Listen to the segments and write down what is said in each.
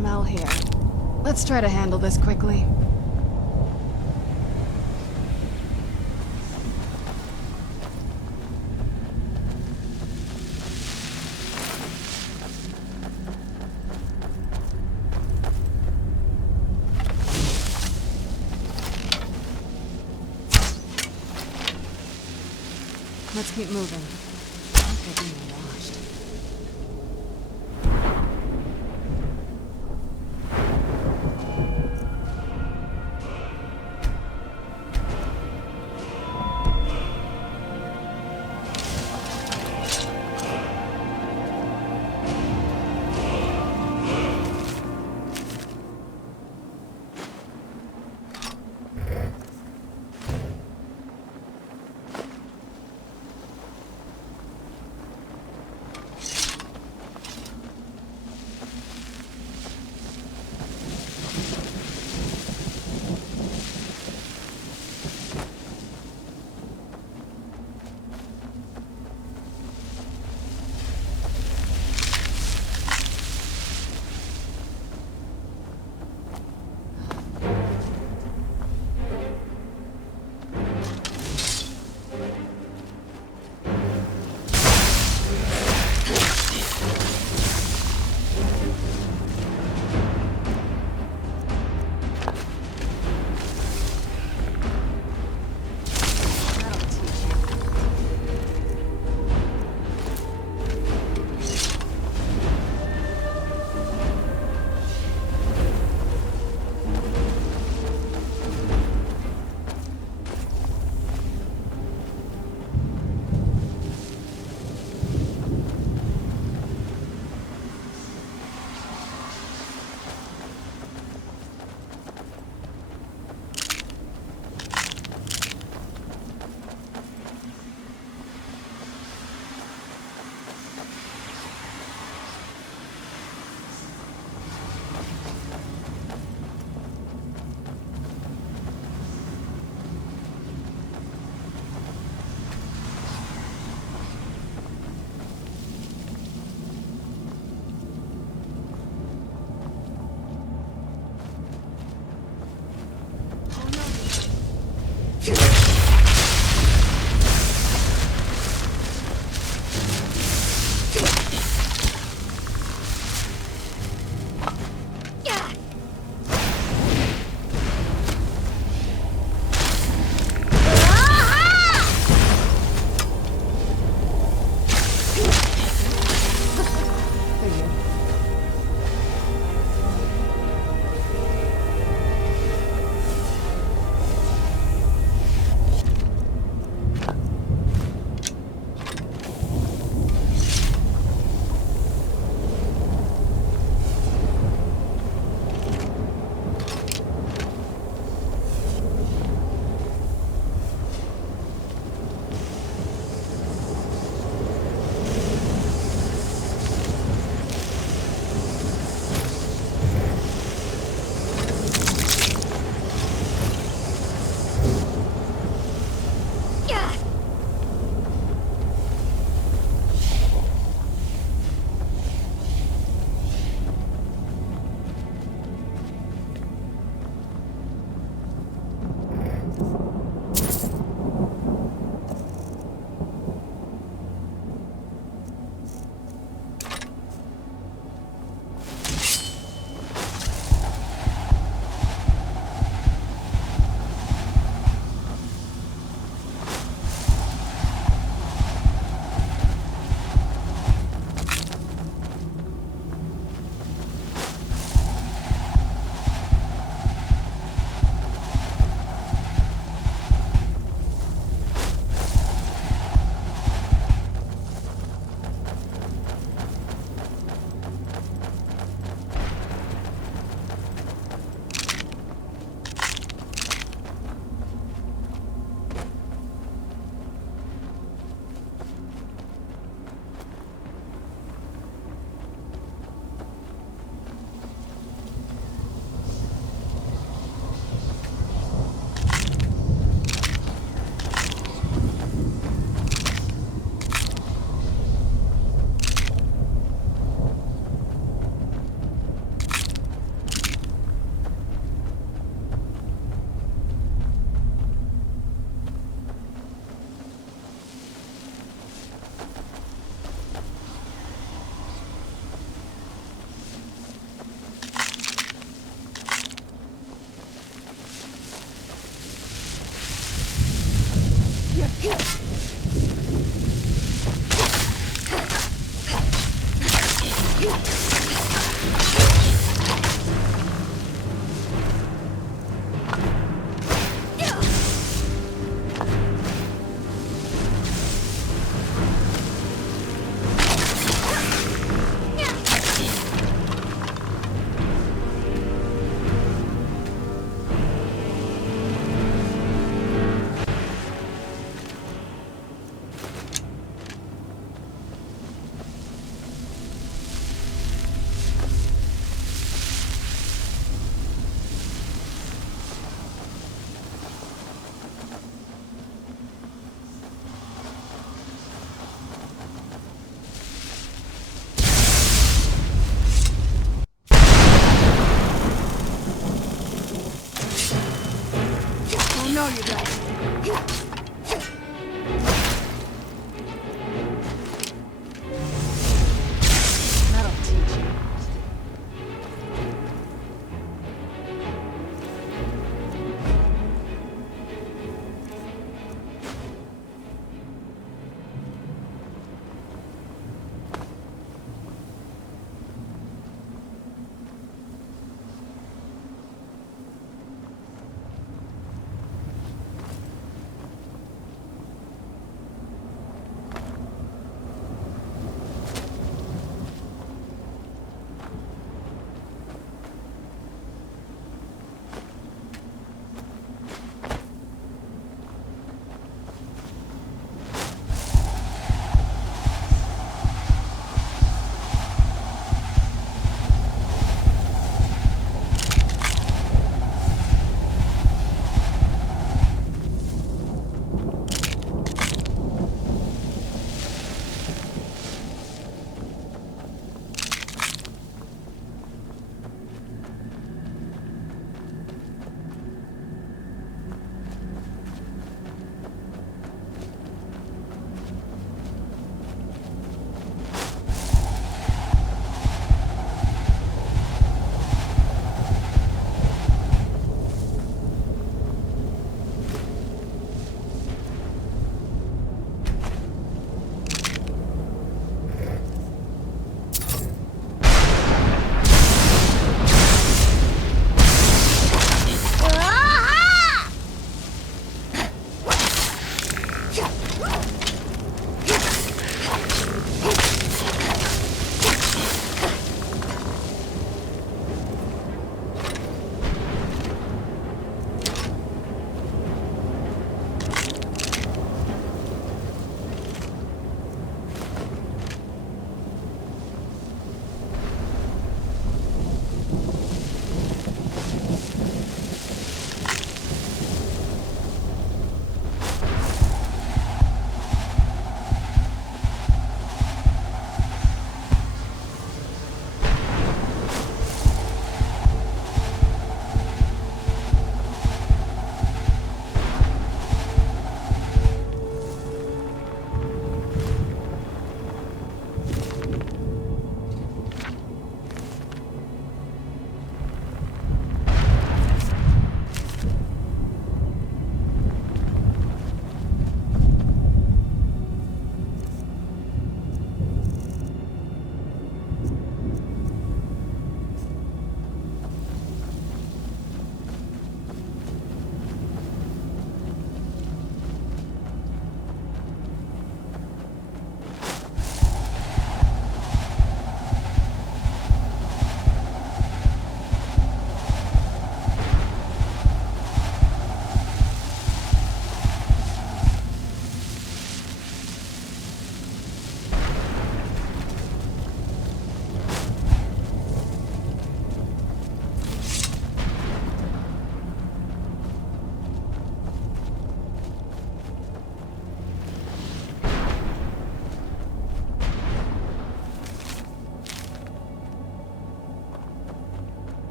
smell here. Let's try to handle this quickly. Let's keep moving. I think we're being watched.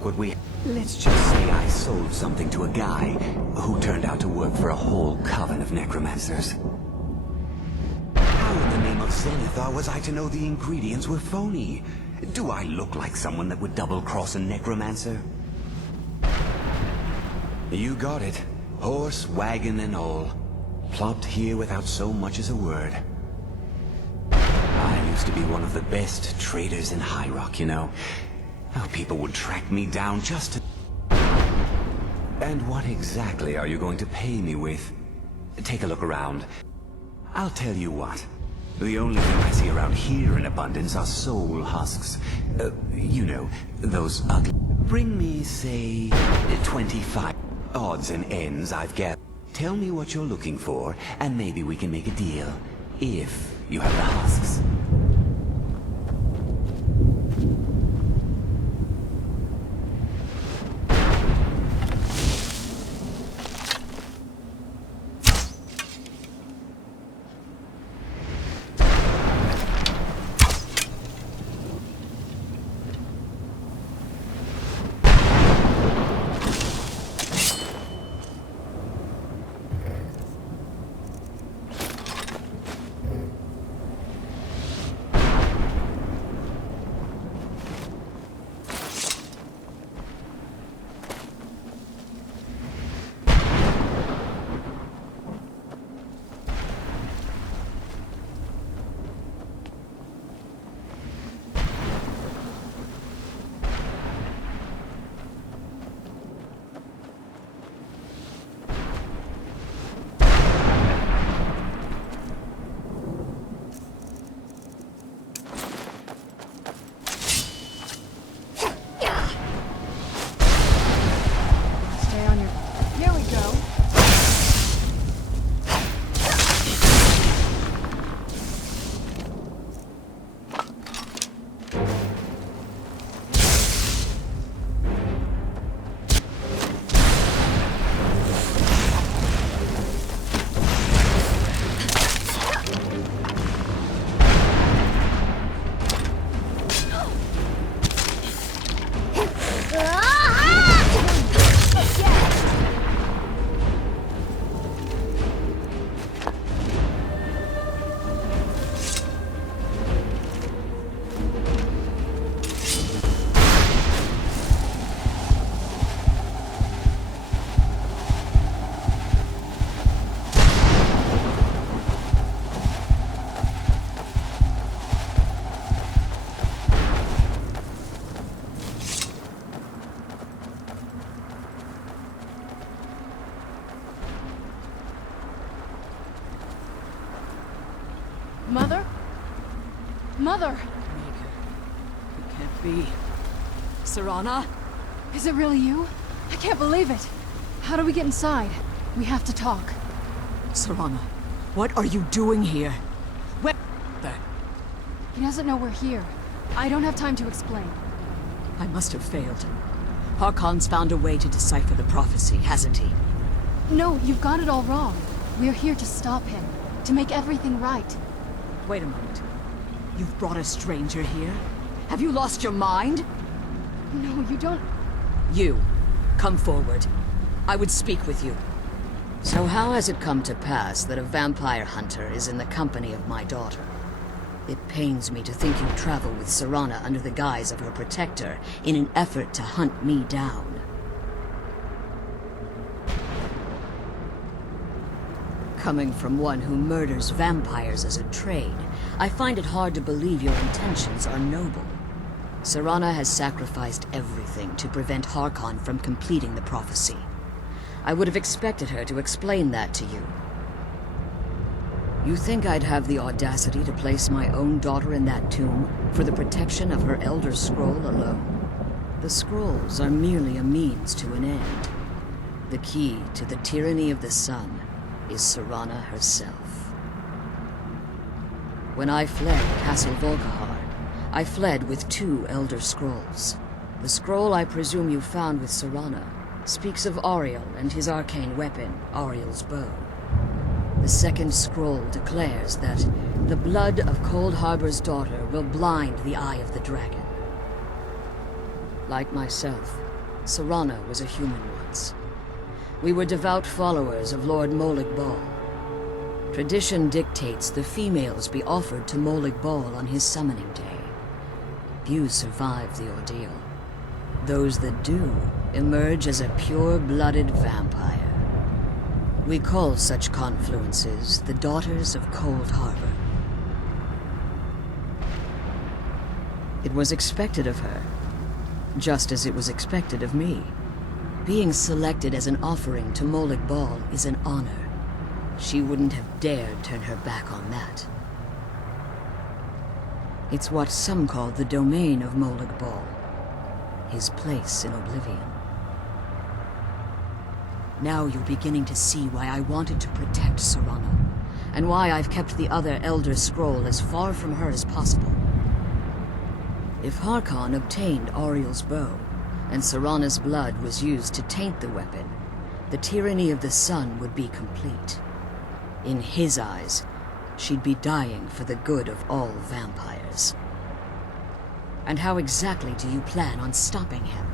look what we... Let's just say I sold something to a guy who turned out to work for a whole coven of necromancers. How in the name of Zenithar was I to know the ingredients were phony? Do I look like someone that would double-cross a necromancer? You got it. Horse, wagon, and all. Plopped here without so much as a word. I used to be one of the best traders in High Rock, you know. How people would track me down just to... And what exactly are you going to pay me with? Take a look around. I'll tell you what. The only thing I see around here in abundance are soul husks. You know, those ugly... Bring me, say, 25 odds and ends I've gathered. Tell me what you're looking for, and maybe we can make a deal. If you have the husks. Mother? Mother! Mika, it can't be. Serana? Is it really you? I can't believe it. How do we get inside? We have to talk. Serana, what are you doing here? Where... There. He doesn't know we're here. I don't have time to explain. I must have failed. Harkon's found a way to decipher the prophecy, hasn't he? No, you've got it all wrong. We're here to stop him. To make everything right. Wait a moment. You've brought a stranger here? Have you lost your mind? No, you don't... You, come forward. I would speak with you. So how has it come to pass that a vampire hunter is in the company of my daughter? It pains me to think you travel with Serana under the guise of her protector in an effort to hunt me down. Coming from one who murders vampires as a trade, I find it hard to believe your intentions are noble. Serana has sacrificed everything to prevent Harkon from completing the prophecy. I would have expected her to explain that to you. You think I'd have the audacity to place my own daughter in that tomb for the protection of her Elder Scroll alone? The scrolls are merely a means to an end. The key to the tyranny of the sun is Serana herself. When I fled Castle Volkihar, I fled with 2 Elder Scrolls. The scroll I presume you found with Serana speaks of Auriel and his arcane weapon, Auriel's bow. The second scroll declares that the blood of Cold Harbor's daughter will blind the eye of the dragon. Like myself, Serana was a human once. We were devout followers of Lord Molag Bal. Tradition dictates the females be offered to Molag Bal on his summoning day. Few survive the ordeal. Those that do emerge as a pure-blooded vampire. We call such confluences the Daughters of Cold Harbor. It was expected of her, just as it was expected of me. Being selected as an offering to Molag Bal is an honor. She wouldn't have dared turn her back on that. It's what some call the domain of Molag Bal, his place in oblivion. Now you're beginning to see why I wanted to protect Serana, and why I've kept the other Elder Scroll as far from her as possible. If Harkon obtained Auriel's bow, and Serana's blood was used to taint the weapon, the tyranny of the sun would be complete. In his eyes, she'd be dying for the good of all vampires. And how exactly do you plan on stopping him?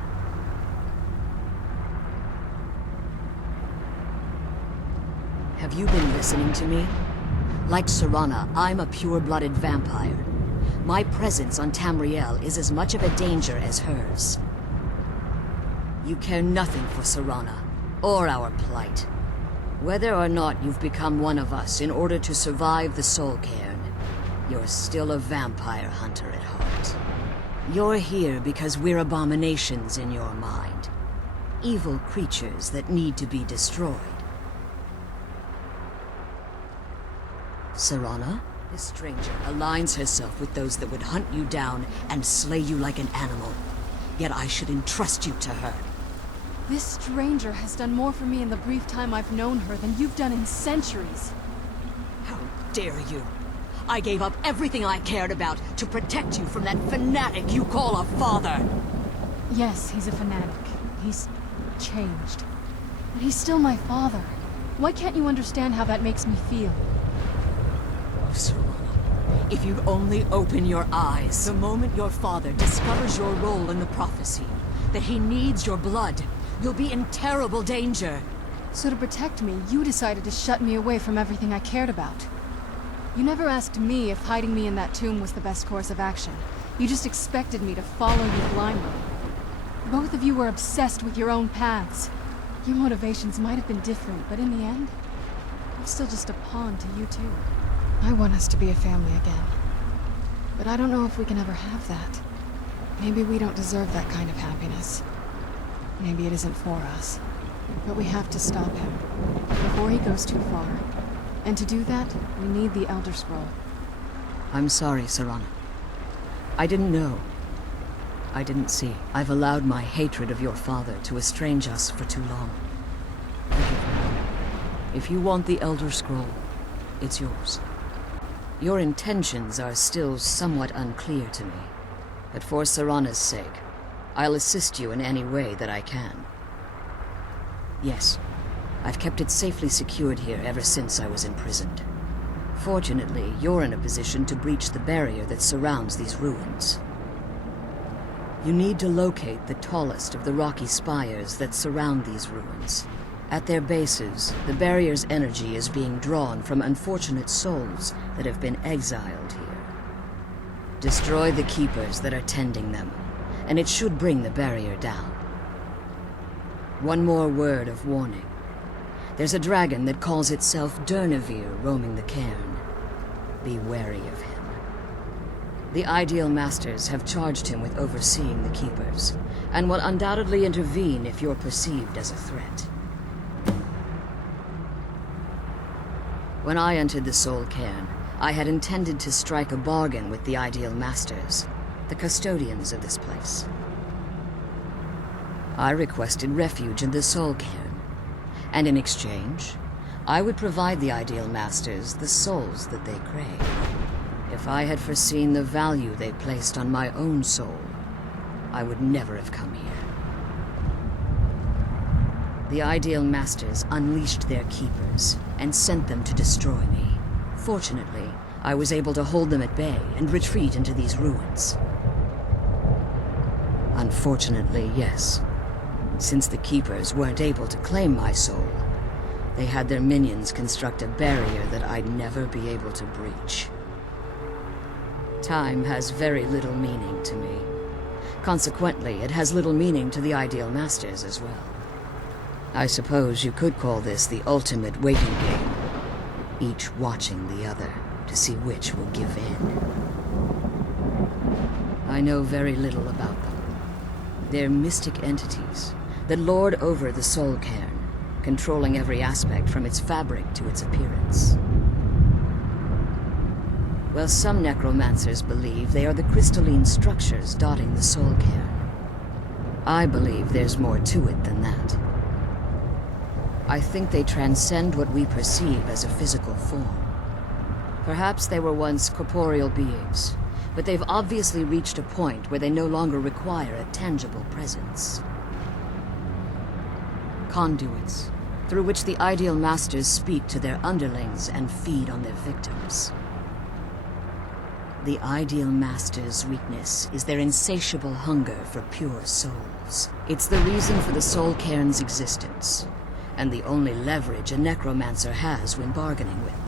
Have you been listening to me? Like Serana, I'm a pure-blooded vampire. My presence on Tamriel is as much of a danger as hers. You care nothing for Serana, or our plight. Whether or not you've become one of us in order to survive the Soul Cairn, you're still a vampire hunter at heart. You're here because we're abominations in your mind. Evil creatures that need to be destroyed. Serana? This stranger aligns herself with those that would hunt you down and slay you like an animal. Yet I should entrust you to her. This stranger has done more for me in the brief time I've known her than you've done in centuries. How dare you? I gave up everything I cared about to protect you from that fanatic you call a father. Yes, he's a fanatic. He's changed. But he's still my father. Why can't you understand how that makes me feel? Oh, Serana, if you'd only open your eyes. The moment your father discovers your role in the prophecy, that he needs your blood, you'll be in terrible danger. So to protect me, you decided to shut me away from everything I cared about. You never asked me if hiding me in that tomb was the best course of action. You just expected me to follow you blindly. Both of you were obsessed with your own paths. Your motivations might have been different, but in the end, I'm still just a pawn to you too. I want us to be a family again. But I don't know if we can ever have that. Maybe we don't deserve that kind of happiness. Maybe it isn't for us. But we have to stop him, before he goes too far. And to do that, we need the Elder Scroll. I'm sorry, Serana. I didn't know. I didn't see. I've allowed my hatred of your father to estrange us for too long. Forgive me. If you want the Elder Scroll, it's yours. Your intentions are still somewhat unclear to me, but for Serana's sake, I'll assist you in any way that I can. Yes, I've kept it safely secured here ever since I was imprisoned. Fortunately, you're in a position to breach the barrier that surrounds these ruins. You need to locate the tallest of the rocky spires that surround these ruins. At their bases, the barrier's energy is being drawn from unfortunate souls that have been exiled here. Destroy the keepers that are tending them, and it should bring the barrier down. One more word of warning. There's a dragon that calls itself Durnevere roaming the cairn. Be wary of him. The Ideal Masters have charged him with overseeing the keepers, and will undoubtedly intervene if you're perceived as a threat. When I entered the Soul Cairn, I had intended to strike a bargain with the Ideal Masters, the custodians of this place. I requested refuge in the Soul Cairn, and in exchange, I would provide the Ideal Masters the souls that they crave. If I had foreseen the value they placed on my own soul, I would never have come here. The Ideal Masters unleashed their keepers and sent them to destroy me. Fortunately, I was able to hold them at bay and retreat into these ruins. Unfortunately, yes. Since the Keepers weren't able to claim my soul, they had their minions construct a barrier that I'd never be able to breach. Time has very little meaning to me. Consequently, it has little meaning to the Ideal Masters as well. I suppose you could call this the ultimate waiting game, each watching the other to see which will give in. I know very little about them. They're mystic entities that lord over the soul cairn, controlling every aspect from its fabric to its appearance. While some necromancers believe they are the crystalline structures dotting the soul cairn, I believe there's more to it than that. I think they transcend what we perceive as a physical form. Perhaps they were once corporeal beings, but they've obviously reached a point where they no longer require a tangible presence. Conduits, through which the Ideal Masters speak to their underlings and feed on their victims. The Ideal Masters' weakness is their insatiable hunger for pure souls. It's the reason for the soul cairn's existence, and the only leverage a necromancer has when bargaining with them.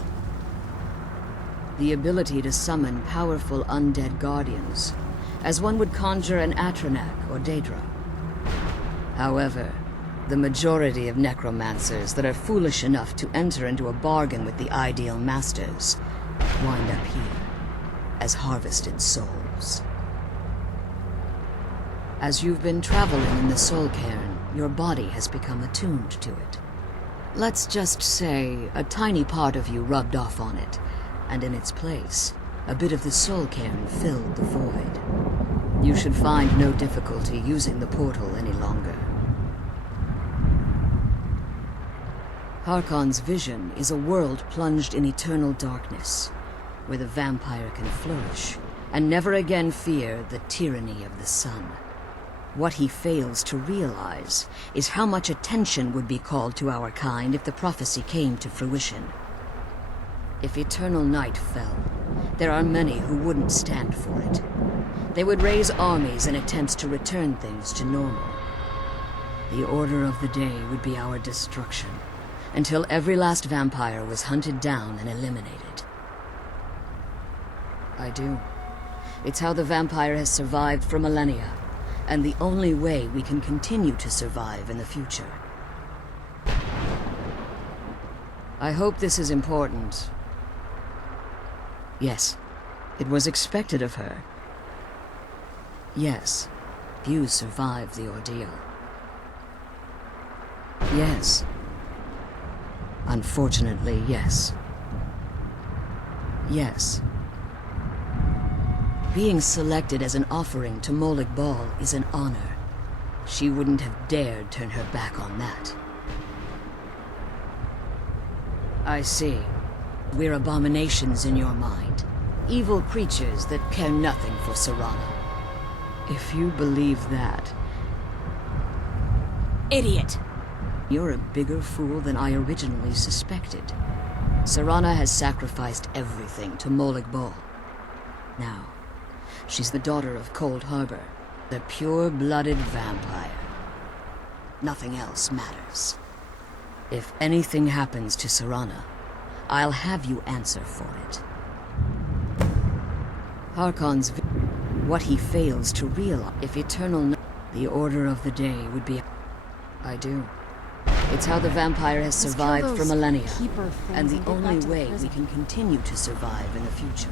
The ability to summon powerful undead guardians, as one would conjure an Atronak or Daedra. However, the majority of necromancers that are foolish enough to enter into a bargain with the Ideal Masters wind up here, as harvested souls. As you've been traveling in the soul cairn, your body has become attuned to it. Let's just say a tiny part of you rubbed off on it, and in its place, a bit of the soul cairn filled the void. You should find no difficulty using the portal any longer. Harkon's vision is a world plunged in eternal darkness, where the vampire can flourish, and never again fear the tyranny of the sun. What he fails to realize is how much attention would be called to our kind if the prophecy came to fruition. If eternal night fell, there are many who wouldn't stand for it. They would raise armies in attempts to return things to normal. The order of the day would be our destruction, until every last vampire was hunted down and eliminated. I do. It's how the vampire has survived for millennia, and the only way we can continue to survive in the future. I hope this is important. Yes, it was expected of her. Yes, you survived the ordeal. Yes. Unfortunately, yes. Yes. Being selected as an offering to Molag Bal is an honor. She wouldn't have dared turn her back on that. I see. We're abominations in your mind. Evil creatures that care nothing for Serana. If you believe that... Idiot! You're a bigger fool than I originally suspected. Serana has sacrificed everything to Molag Bal. Now, she's the daughter of Cold Harbor, the pure-blooded vampire. Nothing else matters. If anything happens to Serana, I'll have you answer for it. Harkon's what he fails to realize, if eternal the order of the day would be... I do. It's how the vampire has survived for millennia, and the only way we can continue to survive in the future.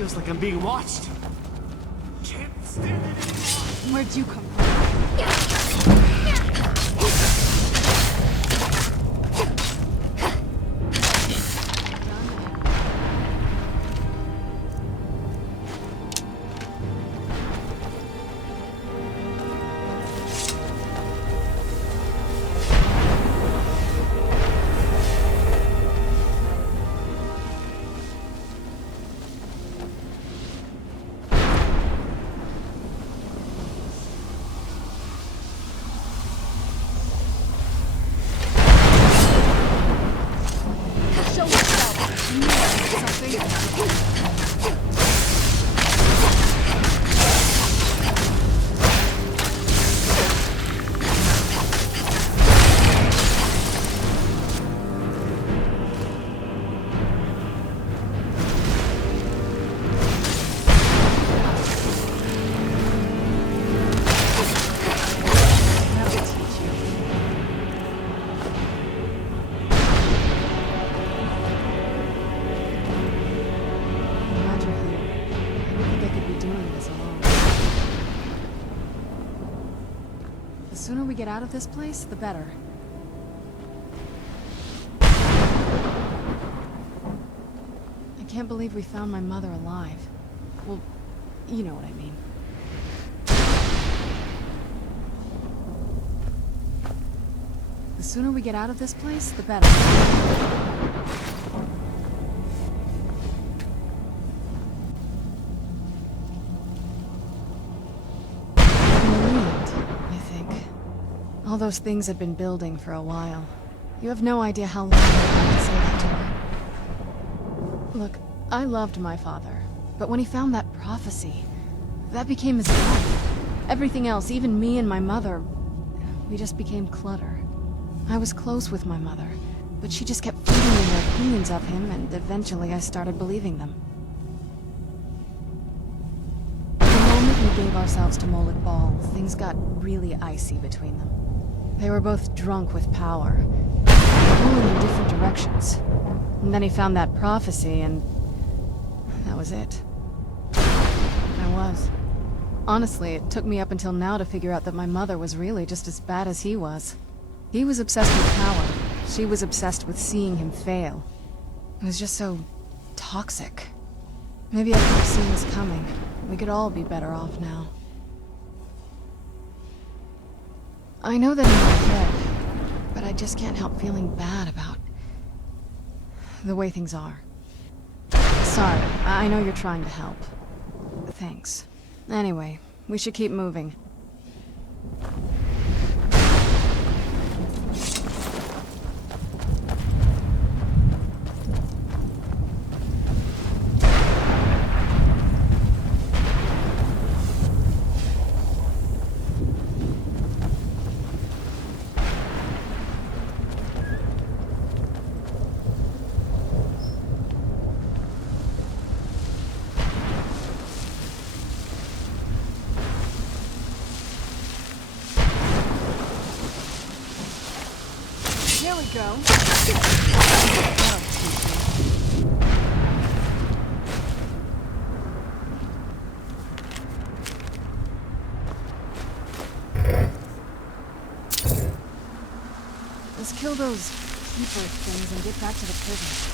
Feels like I'm being watched. Can't stand it anymore. Where'd you come from? Show yourself. You know something. That'll teach you. I'm glad you're here. I don't think I could be doing this alone. The sooner we get out of this place, the better. I can't believe we found my mother alive. Well, you know what I mean. The sooner we get out of this place, the better. Relieved, I think. All those things had been building for a while. You have no idea how long I've wanted to say that to her. Look, I loved my father, but when he found that prophecy, that became his life. Everything else, even me and my mother, we just became clutter. I was close with my mother, but she just kept feeding me her opinions of him, and eventually I started believing them. The moment we gave ourselves to Molik Ball, things got really icy between them. They were both drunk with power, pulling in different directions. And then he found that prophecy, and that was it. I was. Honestly, it took me up until now to figure out that my mother was really just as bad as he was. He was obsessed with power. She was obsessed with seeing him fail. It was just so toxic. Maybe I could have seen this coming. We could all be better off now. I know that in my head, but I just can't help feeling bad about the way things are. Sorry, I know you're trying to help. Thanks. Anyway, we should keep moving. Here we go. That'll teach you. Let's kill those keeper things and get back to the prison.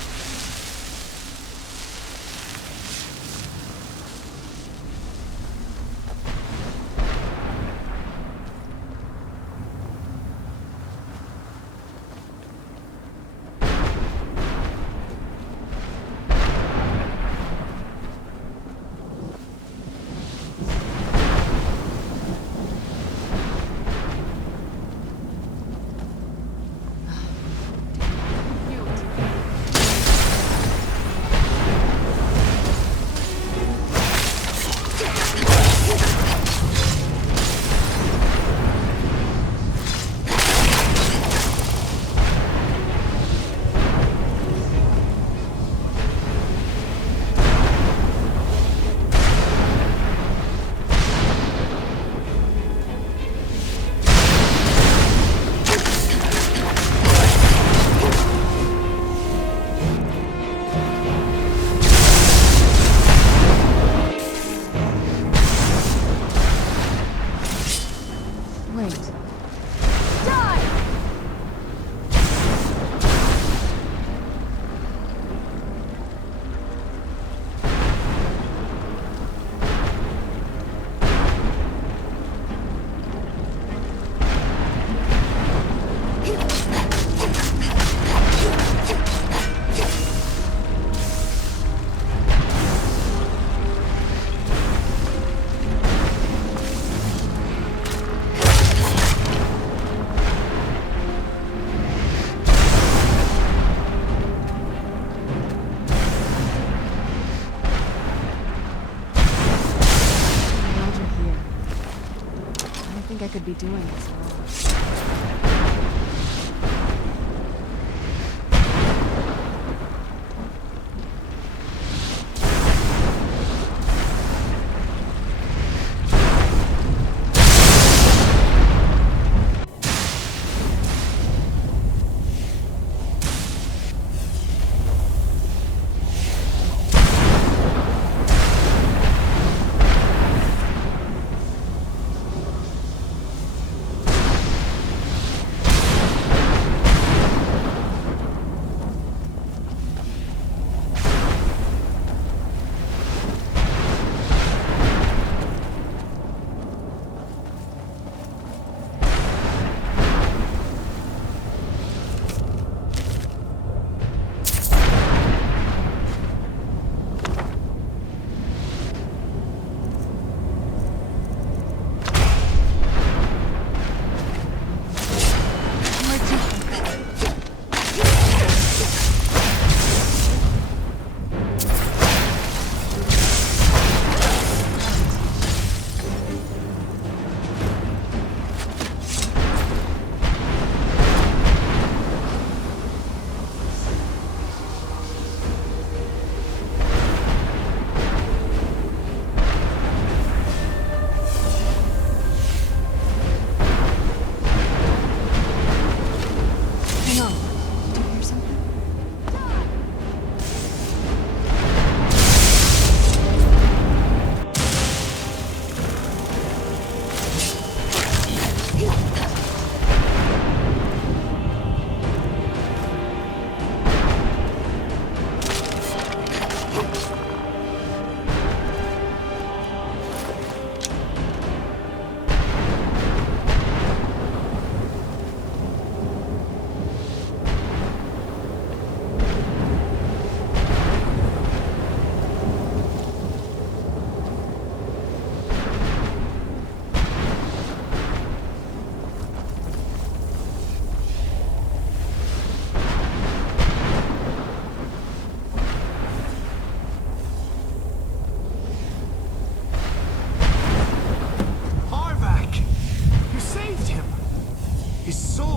could be doing this wrong.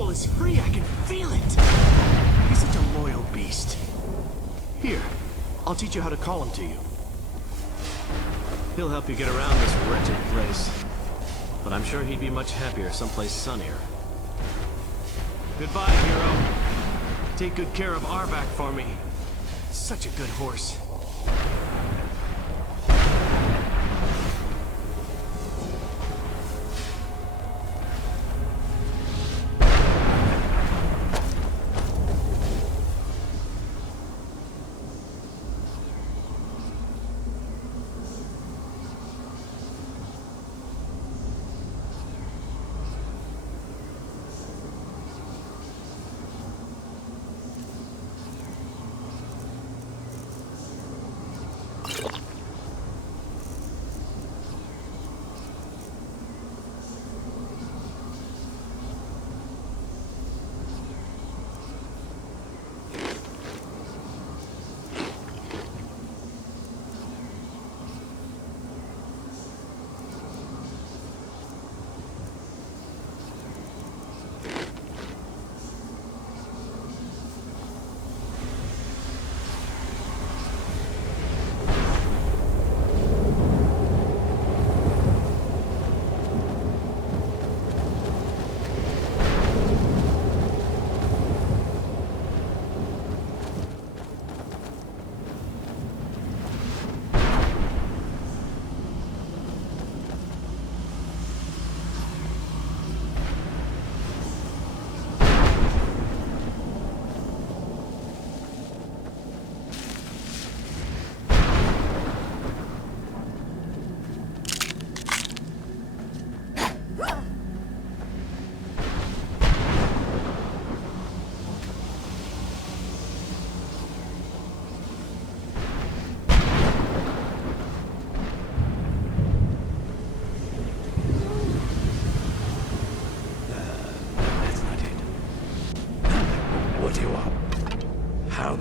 Is free, I can feel it. He's such a loyal beast. Here, I'll teach you how to call him to you. He'll help you get around this wretched place. But I'm sure he'd be much happier someplace sunnier. Goodbye, hero. Take good care of Arvac for me. Such a good horse.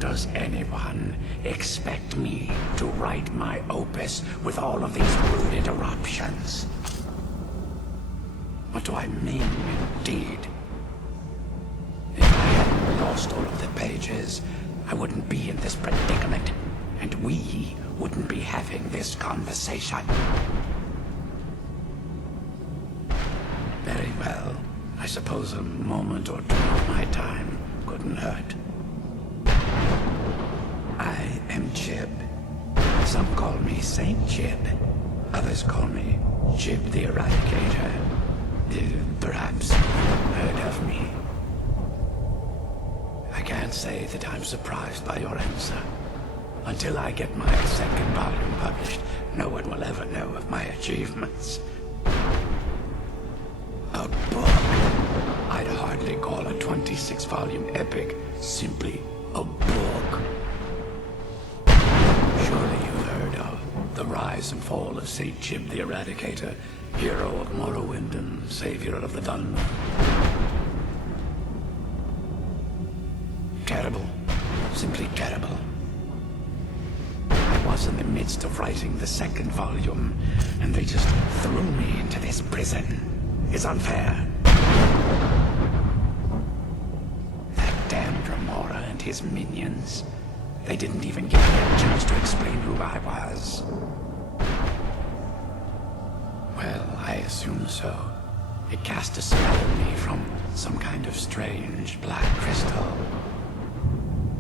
Does anyone expect me to write my opus with all of these rude interruptions? What do I mean, indeed? If I hadn't lost all of the pages, I wouldn't be in this predicament, and we wouldn't be having this conversation. Very well. I suppose a moment or two of my time couldn't hurt. I am Jib. Some call me Saint Jib. Others call me Jib the Eradicator. Perhaps you've heard of me. I can't say that I'm surprised by your answer. Until I get my second volume published, no one will ever know of my achievements. A book? I'd hardly call a 26-volume epic simply a book. Surely you've heard of the rise and fall of Saint Jib the Eradicator, hero of Morrowind and savior of the Dun. Terrible. Simply terrible. I was in the midst of writing the second volume, and they just threw me into this prison. It's unfair. That damned Remora and his minions. They didn't even give me a chance to explain who I was. Well, I assume so. It cast a spell on me from some kind of strange black crystal.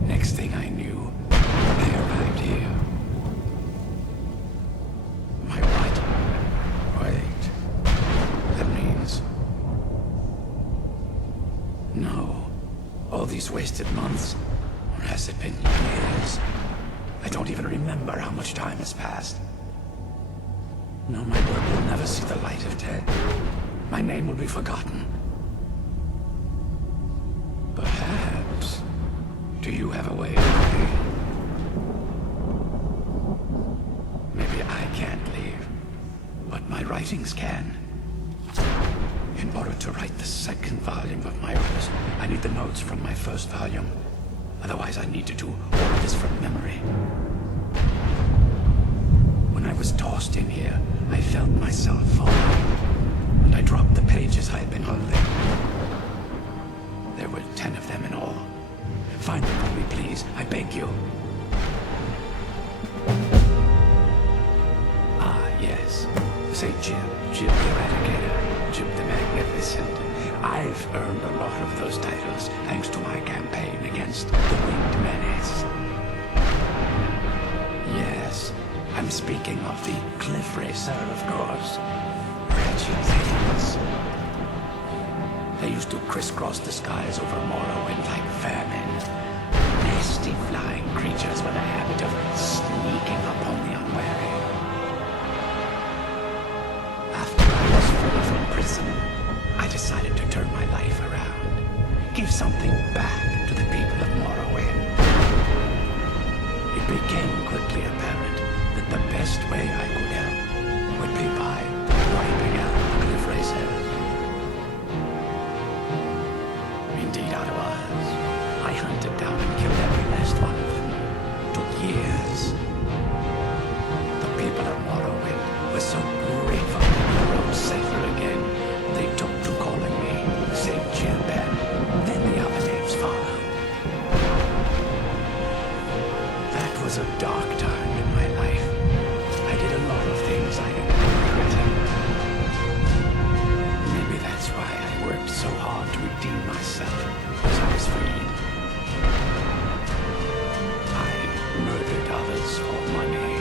Next thing I knew, I arrived here. My what? Wait. That means... No. All these wasted months? Or has it been years? I don't even remember how much time has passed. No, my work will never see the light of day. My name will be forgotten. Perhaps... Do you have a way of leaving? Maybe I can't leave, but my writings can. In order to write the second volume of my opus, I need the notes from my first volume. Otherwise, I need to do all of this from memory. When I was tossed in here, I felt myself falling, and I dropped the pages I had been holding. There were 10 of them in all. Find them for me, please. I beg you. Ah, yes. Say Jib the Eradicator, Jib the Magnificent. I've earned a lot of those titles thanks to my campaign against the Winged Menace. Yes, I'm speaking of the Cliff Racer, of course. Wretched things. They used to crisscross the skies over Morrowind like vermin. Nasty flying creatures with a habit of sneaking upon the unwary. After I was free from prison, I decided to turn my life around. Give something back to the people of Morrowind. It became quickly apparent that the best way I could help would be by wiping out the Cliff Racer. Indeed I was. I hunted down and killed every last one of them. Took years. The people of Morrowind were so grateful that the road safer again, they took to calling me Saint Jib, and then the other names followed. That was a dark time in my life. I did a lot of things I ended up regretting. Maybe that's why I worked so hard to redeem myself as I was freed. I murdered others for money.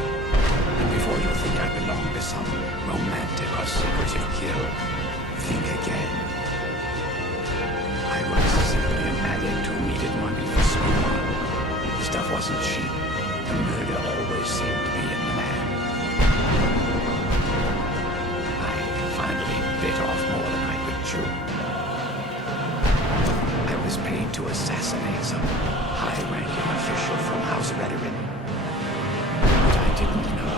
And before you think I belong to some romantic or secretive kill, think again. I was simply an addict who needed money for school. The stuff wasn't cheap. The murder always seemed to be in the man. I finally bit off more than I could chew. I was paid to assassinate some high-ranking official from House Veteran. What I didn't know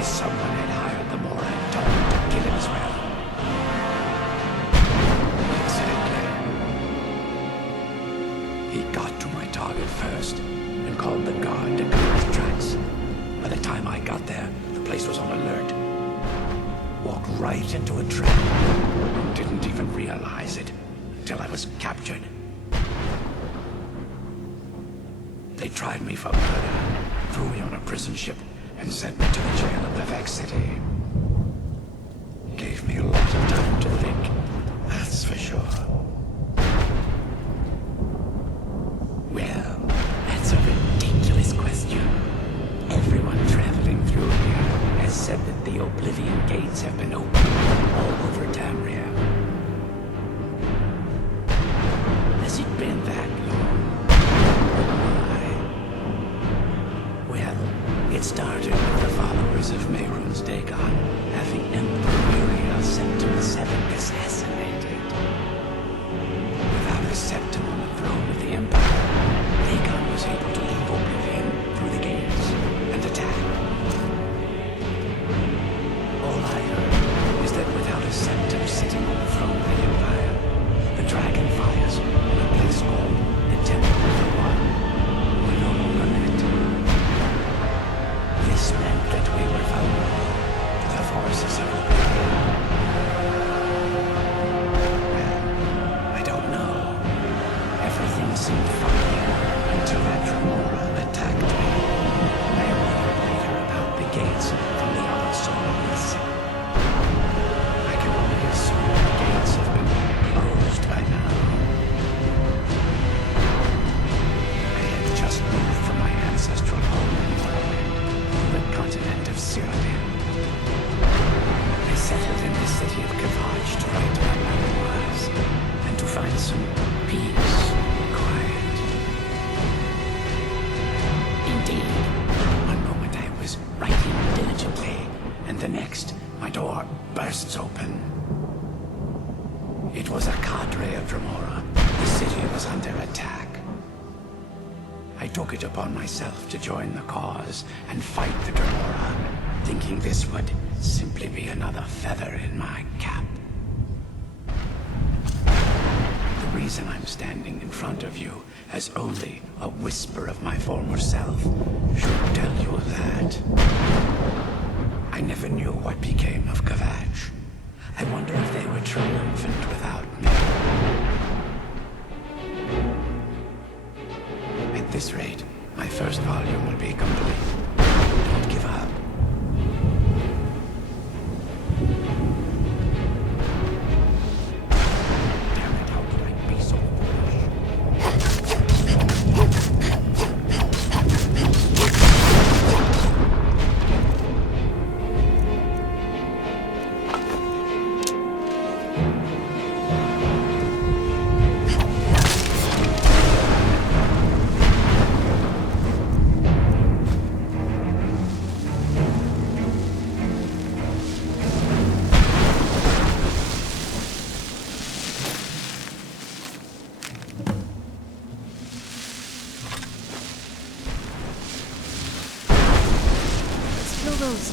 is someone had hired the Mora and told him to kill him as well. Exactly. He got to my target first and called the guard to cover his tracks. By the time I got there, the place was on alert. Walked right into a trap. Didn't even realize it until I was captured. They tried me for murder, threw me on a prison ship, and sent me to the jail of Vivek City. Gave me a lot of time to think, that's for sure. Well, that's a ridiculous question. Everyone traveling through here has said that the Oblivion Gates have been opened all over Tamria. Has it been that long? Well, it started with the followers of Mehrunes Dagon having Emperor Uriel Septim VII assassinated. Without a septim on the throne of the Empire, Dagon was able to leave Oblivion through the gates and attack. All I heard is that without a septim sitting on the throne of the Empire, the dragon fires in a place called the Temple of the One were no longer lit. This meant that we were vulnerable to the forces of Oblivion. Well, I don't know. Everything seemed fine until that Tremora attacked me. I learned later about the gates from the other souls. I can only assume the gates have been closed by now. I had just moved from my ancestral home in Morrowind, the continent of Skyrim. I settled in the city of Kavach to write my memoirs and to find some peace and quiet. Indeed, one moment I was writing diligently, and the next, my door bursts open. It was a cadre of Dremora. The city was under attack. I took it upon myself to join the cause and fight the Dremora, thinking this would simply be another feather in my cap. The reason I'm standing in front of you as only a whisper of my former self should tell you that. I never knew what became of Kavach. I wonder if they were triumphant without me. At this rate, my first volume will be complete. Don't give up. Damn it, how could I be so foolish? Let's kill those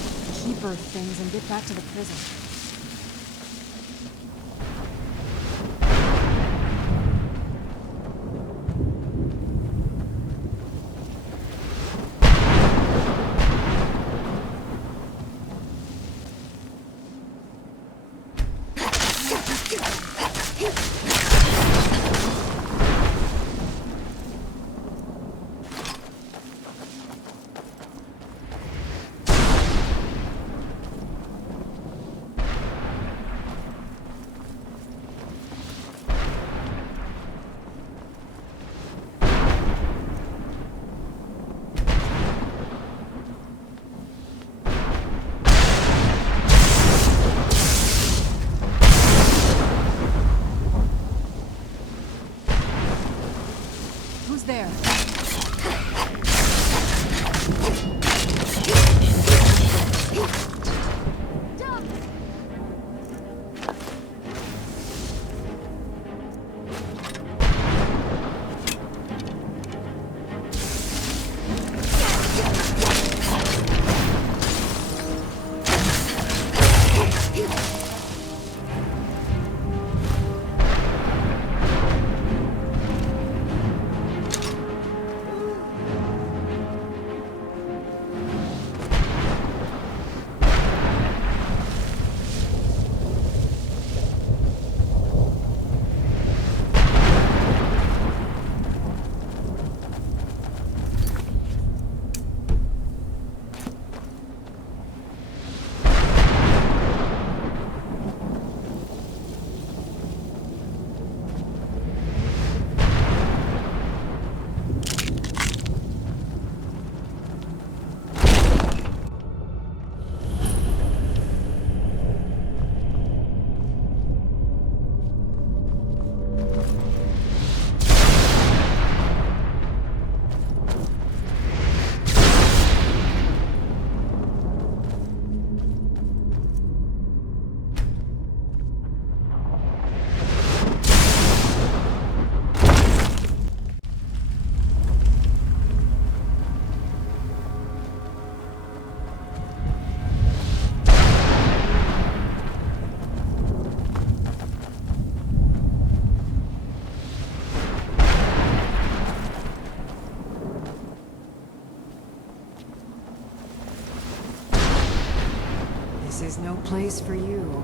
keeper things and get back to the prison. Who's there? This is no place for you.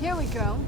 Here we go.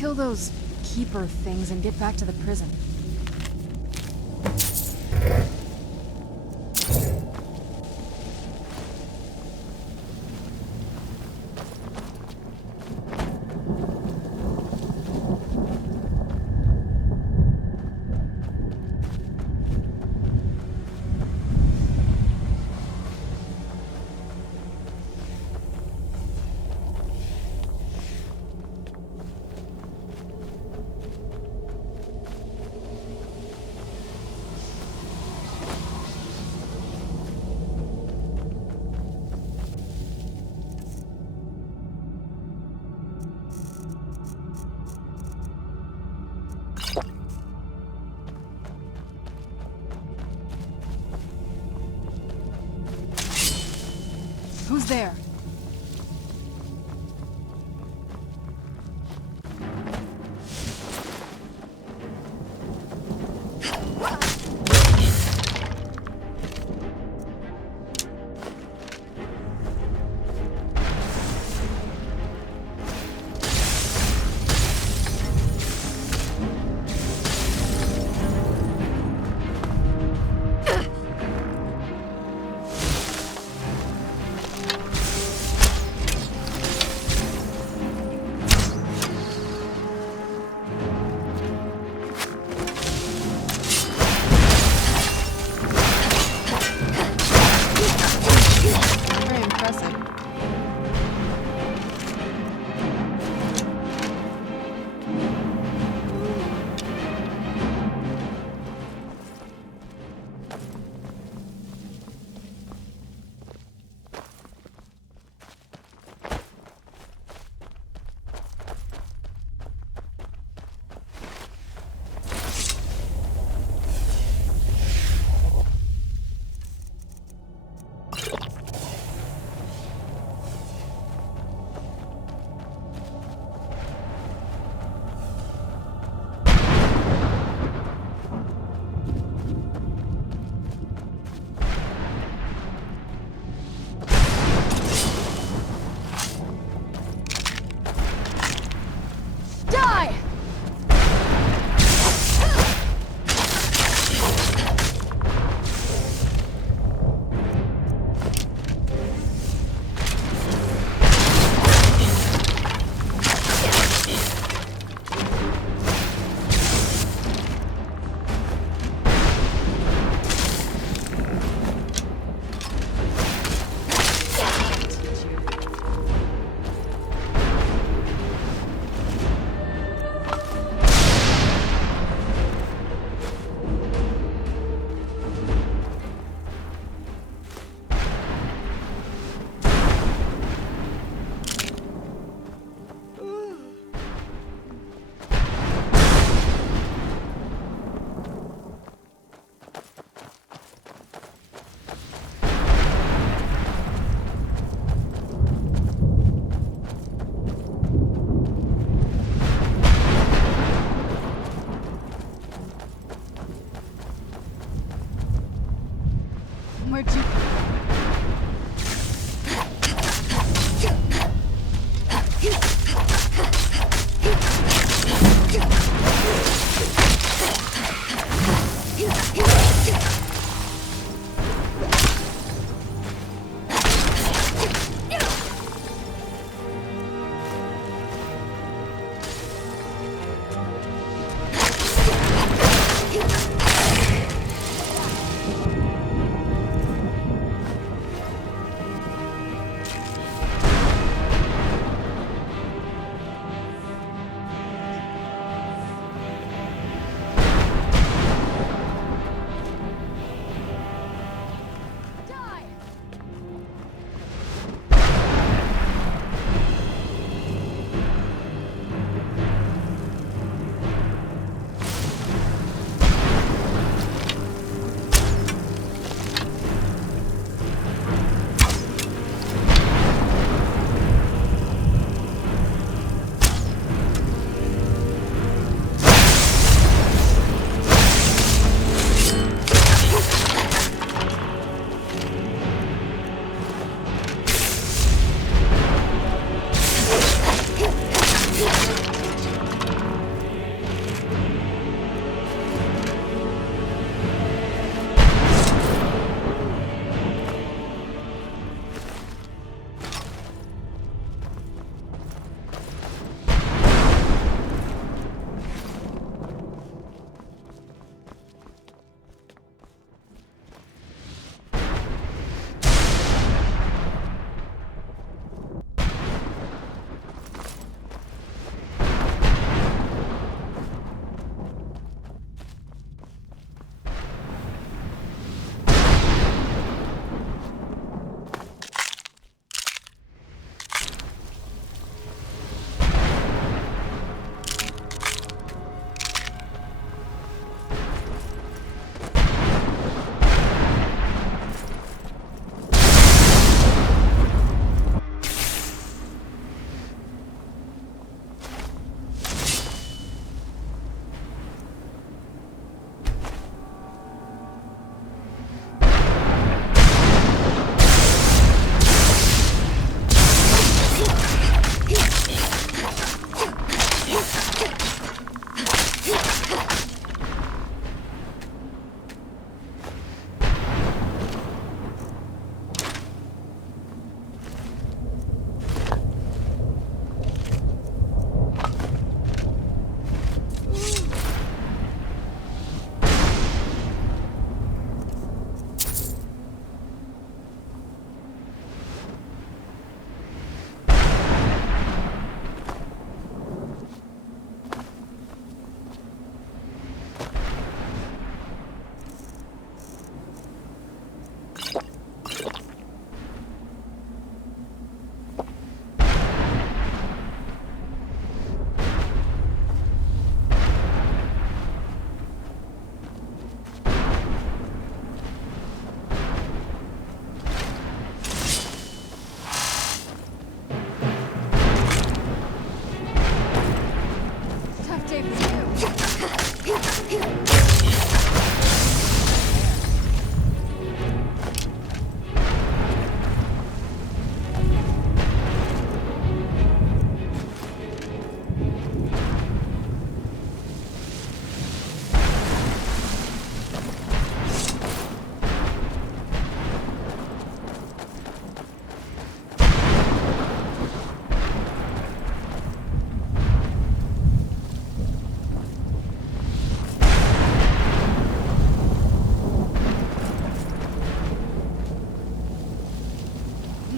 kill those keeper things and get back to the prison. Who's there? Very impressive. Die! Where'd you...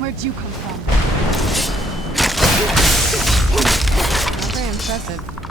Where'd you come from? Not very impressive.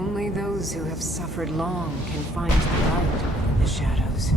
Only those who have suffered long can find the light in the shadows.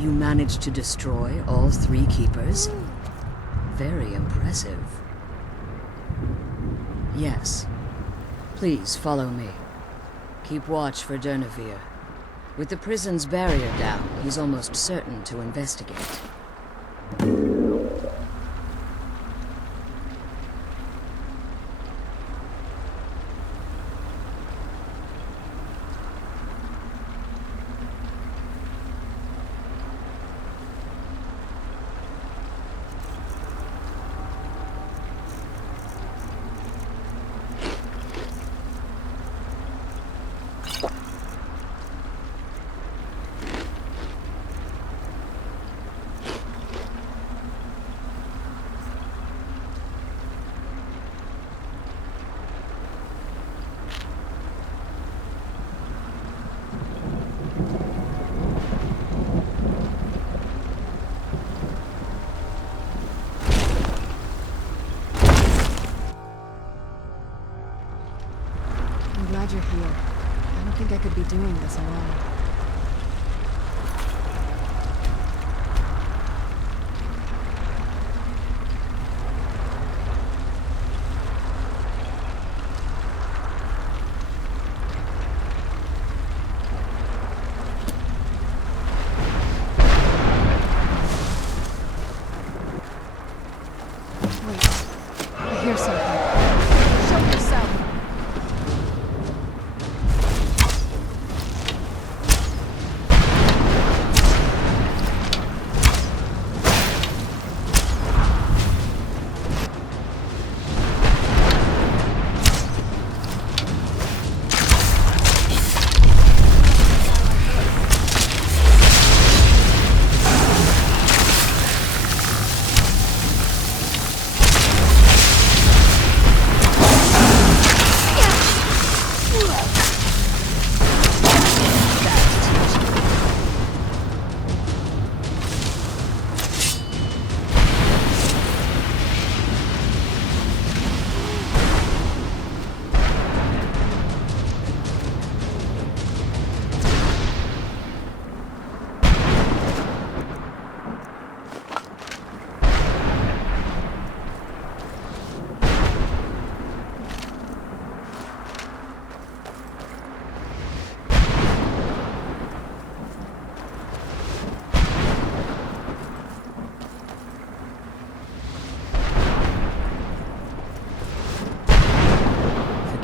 You managed to destroy all 3 keepers? Very impressive. Yes. Please follow me. Keep watch for Durnevere. With the prison's barrier down, he's almost certain to investigate. I'm glad you're here. I don't think I could be doing this alone. Wait, I hear something. Show yourself!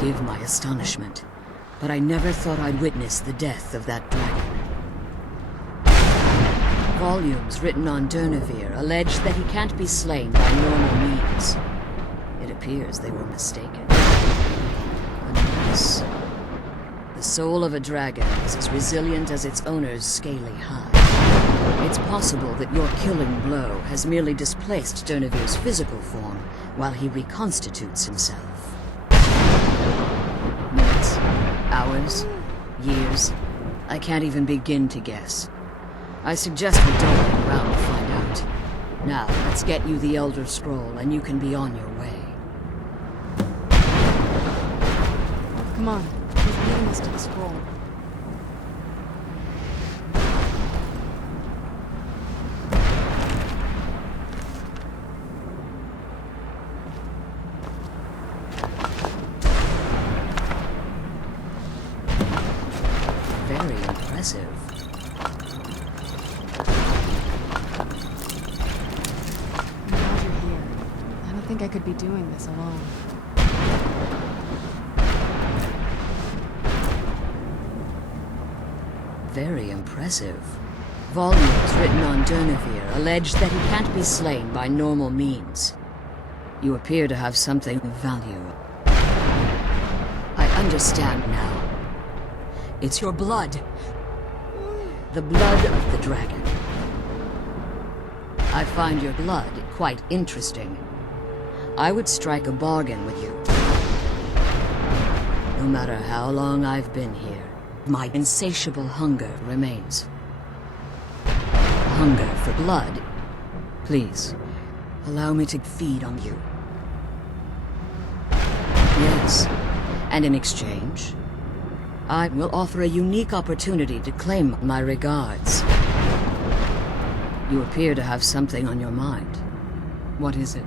forgive my astonishment, but I never thought I'd witness the death of that dragon. Volumes written on Durnevere allege that he can't be slain by normal means. It appears they were mistaken. Unless the soul of a dragon is as resilient as its owner's scaly hide. It's possible that your killing blow has merely displaced Durnevere's physical form while he reconstitutes himself. Minutes, hours, years, I can't even begin to guess. I suggest we don't wait around to find out. Now, let's get you the Elder Scroll and you can be on your way. Come on, he's leading us to the scroll. Very impressive. I'm glad you're here. I don't think I could be doing this alone. Very impressive. Volumes written on Durnevere allege that he can't be slain by normal means. You appear to have something of value. I understand now. It's your blood. The blood of the dragon. I find your blood quite interesting. I would strike a bargain with you. No matter how long I've been here, my insatiable hunger remains. Hunger for blood. Please, allow me to feed on you. Yes, and in exchange, I will offer a unique opportunity to claim my regards. You appear to have something on your mind. What is it?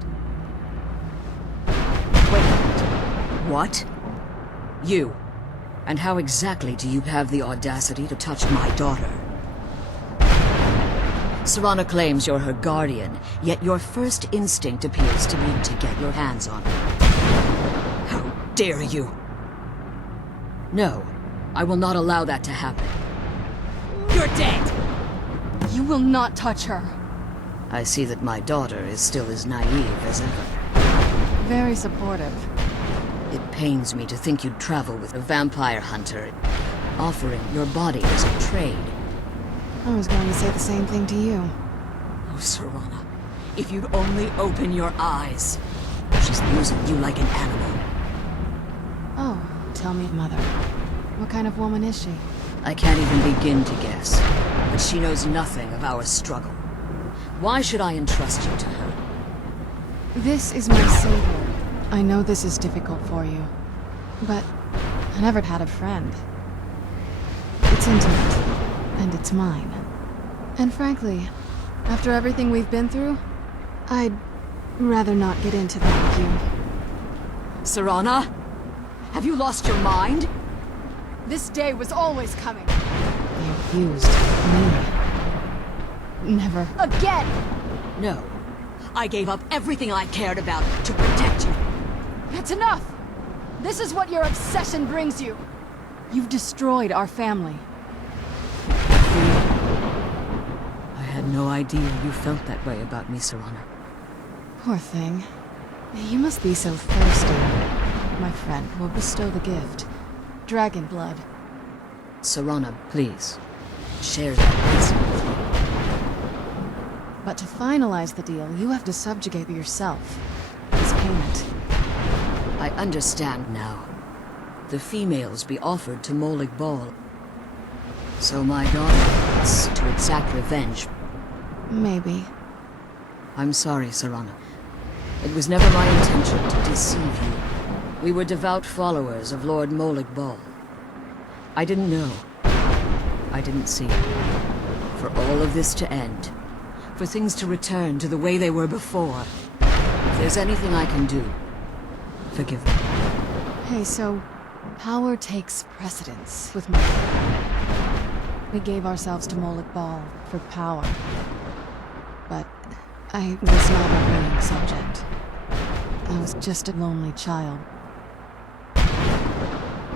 Wait a minute. What? You. And how exactly do you have the audacity to touch my daughter? Serana claims you're her guardian, yet your first instinct appears to be to get your hands on her. How dare you? No, I will not allow that to happen. You're dead! You will not touch her. I see that my daughter is still as naive as ever. Very supportive. It pains me to think you'd travel with a vampire hunter, offering your body as a trade. I was going to say the same thing to you. Oh, Serana, if you'd only open your eyes. She's using you like an animal. Oh, tell me, Mother. What kind of woman is she? I can't even begin to guess, but she knows nothing of our struggle. Why should I entrust you to her? This is my savior. I know this is difficult for you, but I never had a friend. It's intimate, and it's mine. And frankly, after everything we've been through, I'd rather not get into that with you. Serana? Have you lost your mind? This day was always coming. They abused me. Never. Again! No. I gave up everything I cared about to protect you. It's enough! This is what your obsession brings you. You've destroyed our family. I had no idea you felt that way about me, Serana. Poor thing. You must be so thirsty. My friend will bestow the gift. Dragon blood. Serana, please. Share that blessing with me. But to finalize the deal, you have to subjugate yourself. As payment. I understand now. The females be offered to Molig Ball. So my daughter wants to exact revenge. Maybe. I'm sorry, Serana. It was never my intention to deceive you. We were devout followers of Lord Molig Ball. I didn't know. I didn't see. For all of this to end. For things to return to the way they were before. If there's anything I can do, forgive me. Hey, so power takes precedence with me. We gave ourselves to Molik Bal for power. But I was not a willing subject. I was just a lonely child.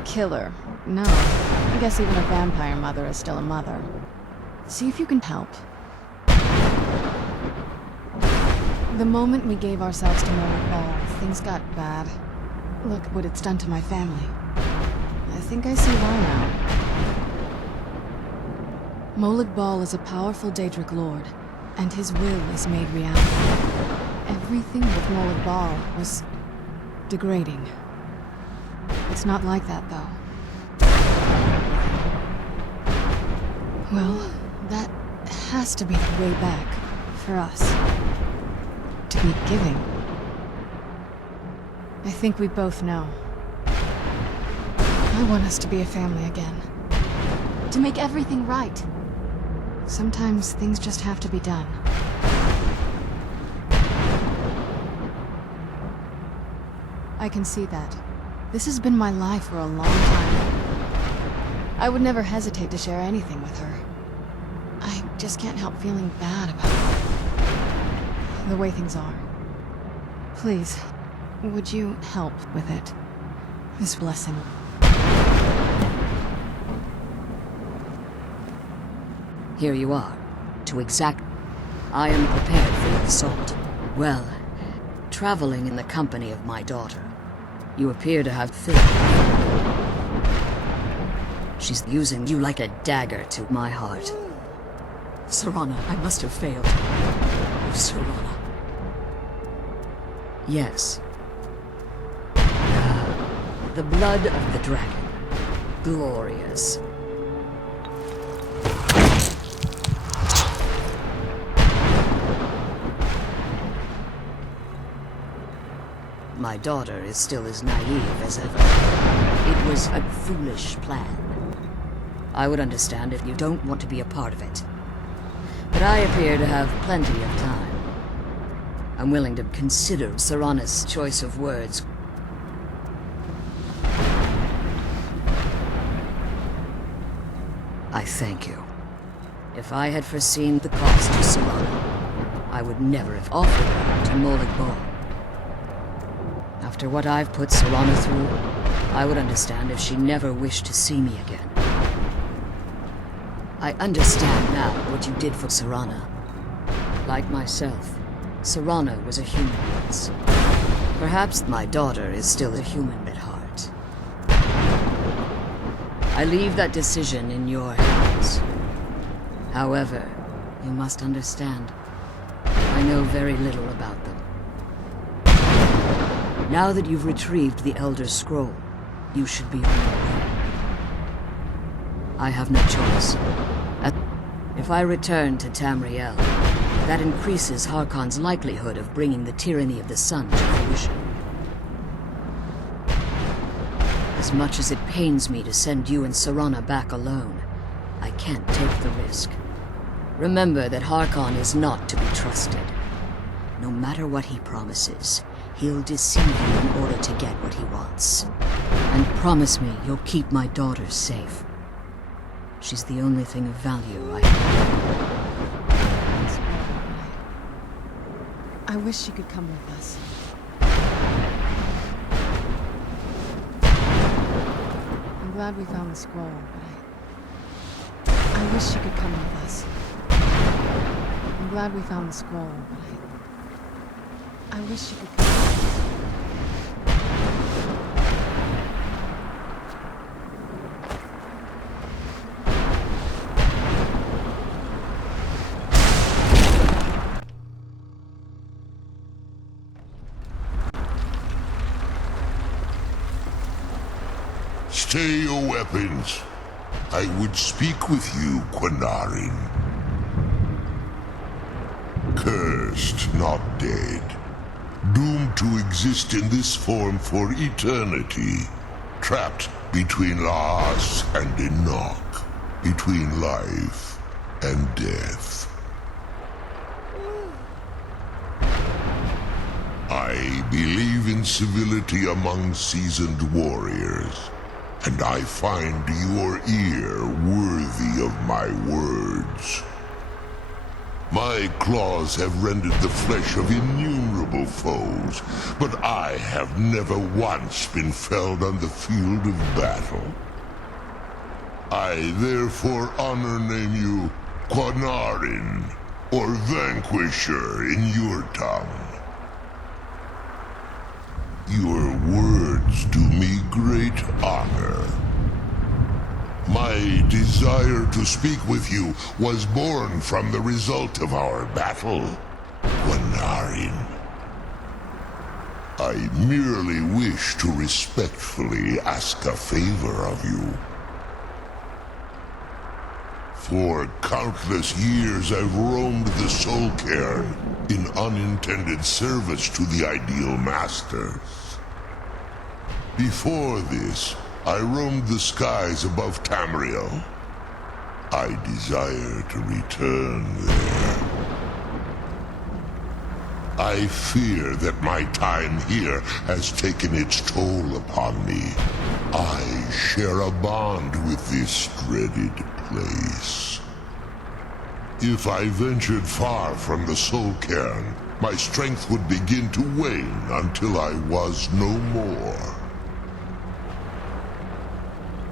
killer. No. I guess even a vampire mother is still a mother. See if you can help. The moment we gave ourselves to Molik Ball, things got bad. Look what it's done to my family. I think I see why now. Molik Ball is a powerful Daedric lord, and his will is made reality. Everything with Molik Ball was degrading. It's not like that, though. Well, that has to be the way back for us. To be giving. I think we both know. I want us to be a family again. To make everything right. Sometimes things just have to be done. I can see that. This has been my life for a long time. I would never hesitate to share anything with her. I just can't help feeling bad about it. The way things are. Please, would you help with it? This blessing. Here you are. To exact... I am prepared for your assault. Well, traveling in the company of my daughter, you appear to have filled. She's using you like a dagger to my heart. Serana, I must have failed. Oh, Serana. Yes. The blood of the dragon. Glorious. My daughter is still as naive as ever. It was a foolish plan. I would understand if you don't want to be a part of it. But I appear to have plenty of time. I'm willing to consider Serana's choice of words. I thank you. If I had foreseen the cost to Serana, I would never have offered her to Molik Ball. After what I've put Serana through, I would understand if she never wished to see me again. I understand now what you did for Serana. Like myself, Serana was a human once. Perhaps my daughter is still a human at heart. I leave that decision in your hands. However, you must understand, I know very little about them. Now that you've retrieved the Elder Scroll, you should be on your way. I have no choice. If I return to Tamriel, that increases Harkon's likelihood of bringing the tyranny of the sun to fruition. As much as it pains me to send you and Serana back alone, I can't take the risk. Remember that Harkon is not to be trusted. No matter what he promises, he'll deceive you in order to get what he wants. And promise me you'll keep my daughter safe. She's the only thing of value I have. I wish she could come with us. I'm glad we found the scroll, but I wish she could come with us. I'm glad we found the scroll, but I wish she could come with us. Stay your weapons. I would speak with you, Quinarin. Cursed, not dead. Doomed to exist in this form for eternity. Trapped between Laas and Enoch. Between life and death. I believe in civility among seasoned warriors. And I find your ear worthy of my words. My claws have rended the flesh of innumerable foes, but I have never once been felled on the field of battle. I therefore honor name you Quanarin, or Vanquisher in your tongue. Your words do me great honor. My desire to speak with you was born from the result of our battle, Quanarin. I merely wish to respectfully ask a favor of you. For countless years I've roamed the Soul Cairn in unintended service to the Ideal Masters. Before this, I roamed the skies above Tamriel. I desire to return there. I fear that my time here has taken its toll upon me. I share a bond with this dreaded place. If I ventured far from the Soul Cairn, my strength would begin to wane until I was no more.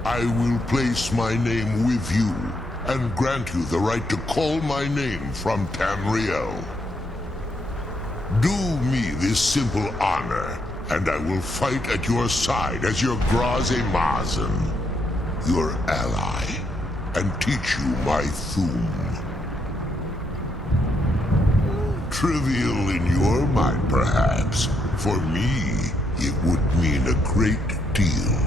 I will place my name with you, and grant you the right to call my name from Tamriel. Do me this simple honor, and I will fight at your side as your Graze Mazen, your ally, and teach you my Thum. Trivial in your mind, perhaps. For me, it would mean a great deal.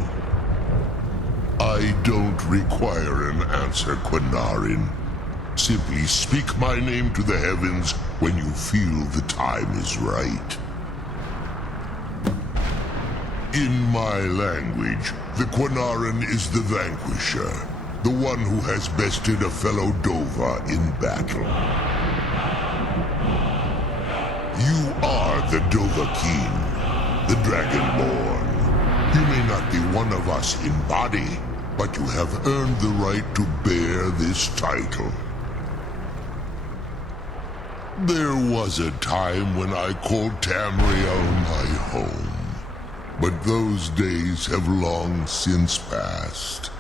I don't require an answer, Quanarin. Simply speak my name to the heavens when you feel the time is right. In my language, the Quanarin is the Vanquisher, the one who has bested a fellow Dova in battle. You are the Dova King, the Dragonborn. You may not be one of us in body, but you have earned the right to bear this title. There was a time when I called Tamriel my home, but those days have long since passed.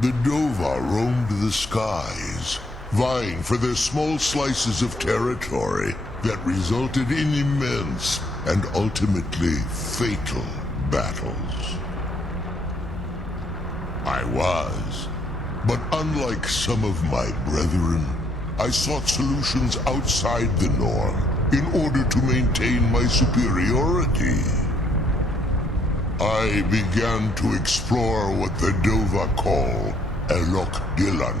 The Dova roamed the skies, vying for their small slices of territory that resulted in immense and ultimately fatal battles. I was, but unlike some of my brethren, I sought solutions outside the norm in order to maintain my superiority. I began to explore what the Dova call Elok Dylan,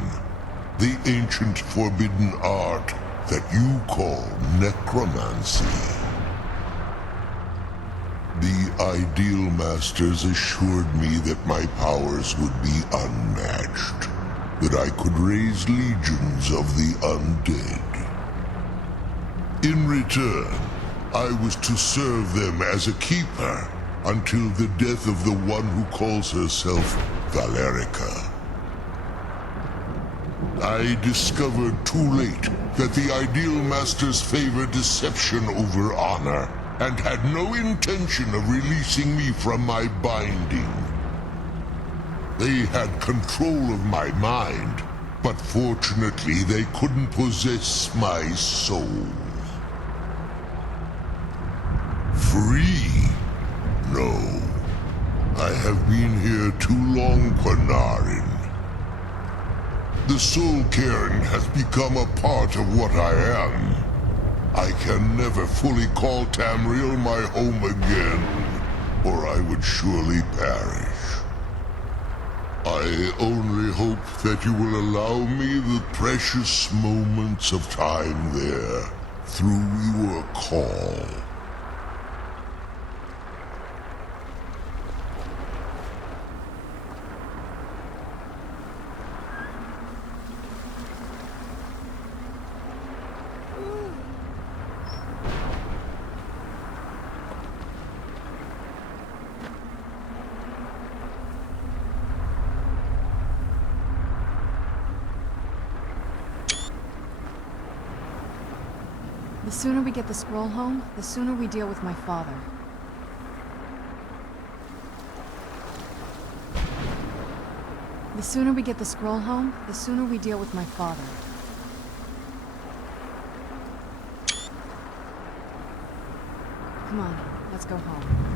the ancient forbidden art that you call necromancy. The Ideal Masters assured me that my powers would be unmatched, that I could raise legions of the undead. In return, I was to serve them as a keeper until the death of the one who calls herself Valerica. I discovered too late that the Ideal Masters favor deception over honor, and had no intention of releasing me from my binding. They had control of my mind, but fortunately they couldn't possess my soul. Free? No. I have been here too long, Quanarin. The Soul Cairn has become a part of what I am. I can never fully call Tamriel my home again, or I would surely perish. I only hope that you will allow me the precious moments of time there through your call. The sooner we get the scroll home, the sooner we deal with my father. The sooner we get the scroll home, the sooner we deal with my father. Come on, let's go home.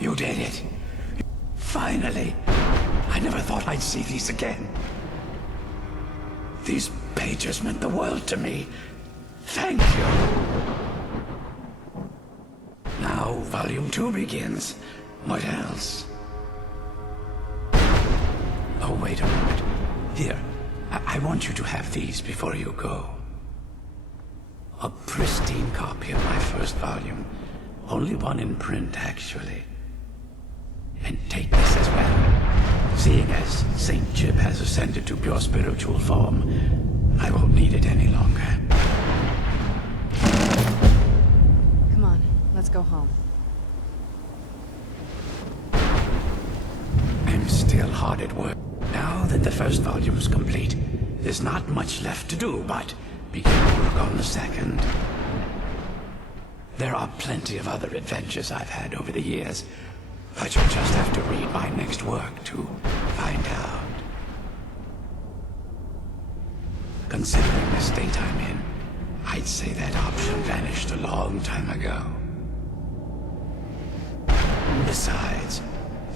You did it. Finally. I never thought I'd see these again. These pages meant the world to me. Thank you. Now, Volume 2 begins. What else? Oh, wait a moment. Here, I want you to have these before you go. A pristine copy of my first volume. Only one in print, actually. And take this as well. Seeing as Saint Chip has ascended to pure spiritual form, I won't need it any longer. Come on, let's go home. I'm still hard at work. Now that the first volume's complete, there's not much left to do but begin work on the second. There are plenty of other adventures I've had over the years, but you'll just have to read my next work to find out. Considering the state I'm in, I'd say that option vanished a long time ago. Besides,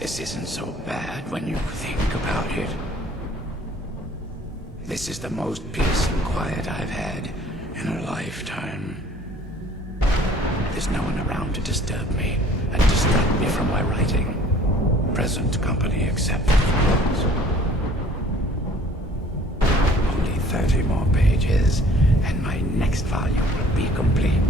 this isn't so bad when you think about it. This is the most peace and quiet I've had in a lifetime. There's no one around to disturb me and distract me from my writing. Present company accepted, of course. Only 30 more pages, and my next volume will be complete.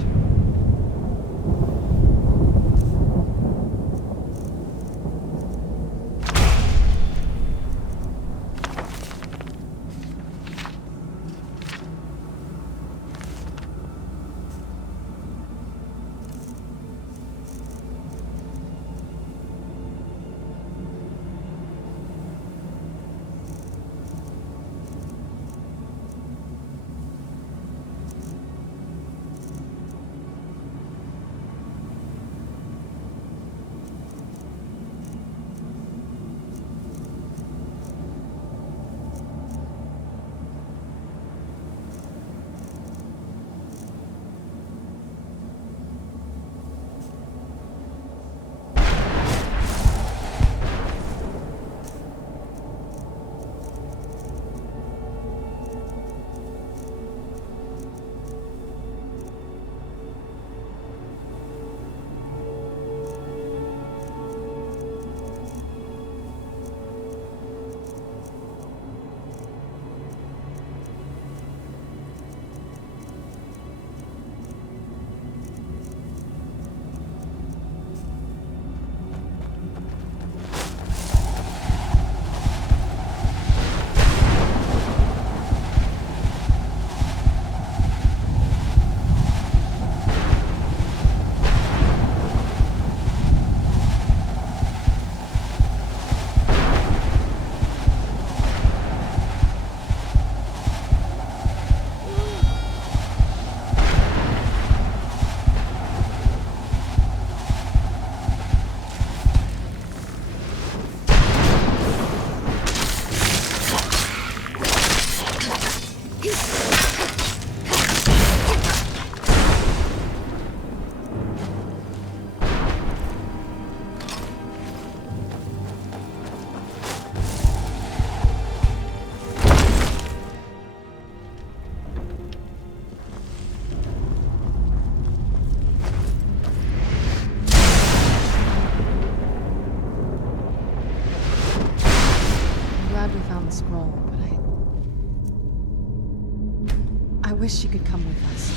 the scroll, but I wish she could come with us.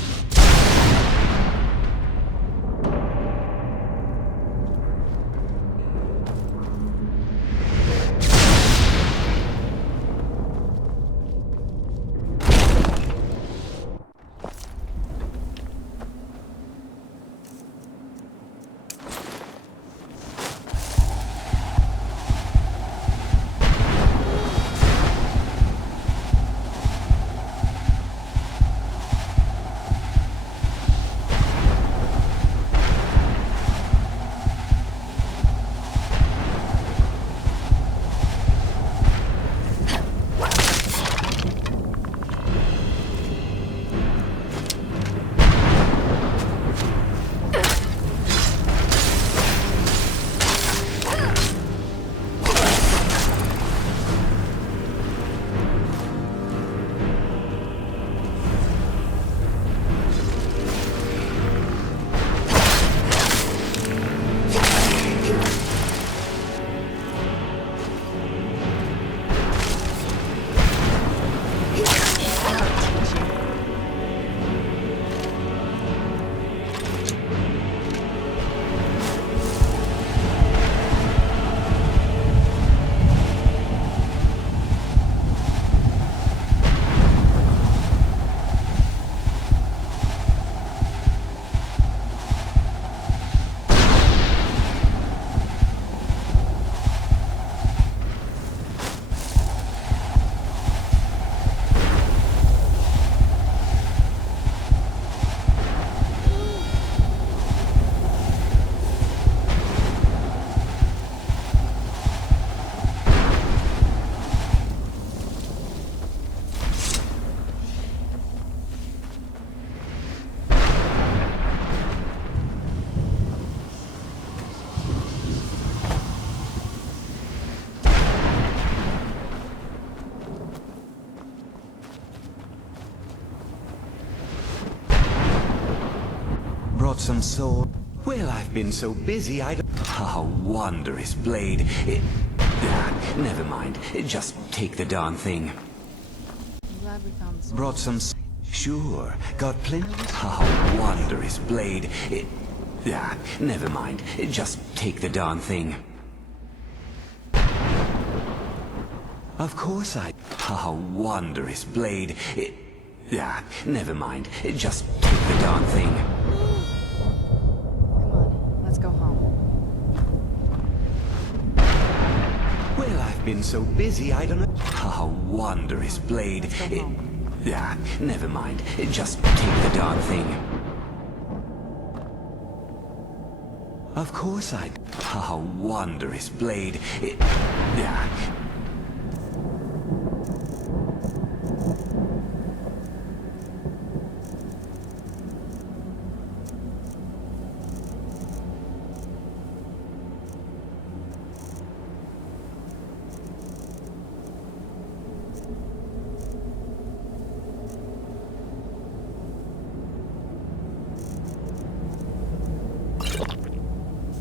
Brought some sword. Well, I've been so busy, I don't... Oh, wondrous blade. Never mind. Just take the darn thing. I'm glad we found the scroll. Brought some... Sure. Got plenty... Oh, wondrous blade. Never mind. Just take the darn thing. Of course I... Oh, wondrous blade. Never mind. Just take the darn thing. Come on, let's go home. Well, I've been so busy, I don't know... Oh, wondrous blade. Let's go home. Never mind. Just take the darn thing. Of course I... Oh, wondrous blade.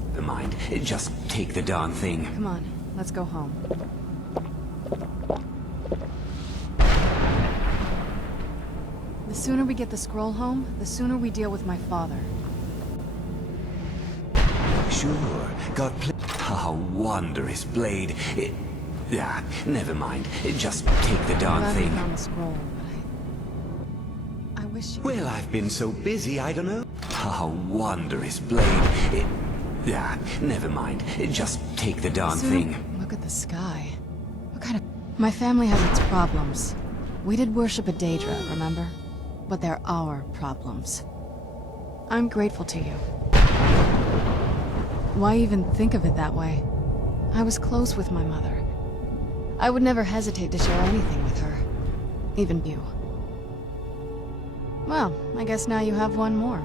Never mind. Just take the darn thing. Come on, let's go home. The sooner we get the scroll home, the sooner we deal with my father. Sure. Got Oh, wondrous blade. Never mind. Just take the darn Glad we thing. found the scroll, but I wish you... Well, I've been so busy, I don't know. Oh, wondrous blade. Never mind. Just take the darn thing. Look at the sky. What kind of... My family has its problems. We did worship a Daedra, remember? But they're our problems. I'm grateful to you. Why even think of it that way? I was close with my mother. I would never hesitate to share anything with her. Even you. Well, I guess now you have one more.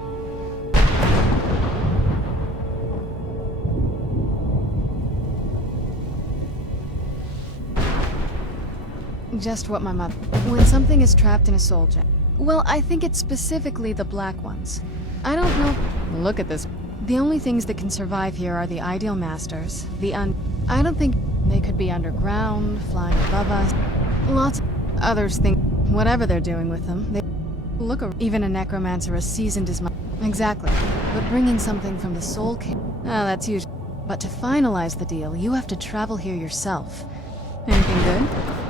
Just what my mother... When something is trapped in a soul gem... Well, I think it's specifically the black ones. I don't know... Look at this. The only things that can survive here are the ideal masters, I don't think they could be underground, flying above us. Lots of others think whatever they're doing with them, they look even a necromancer as seasoned as my... Exactly. But bringing something from the Soul King... that's usually... But to finalize the deal, you have to travel here yourself. Anything good?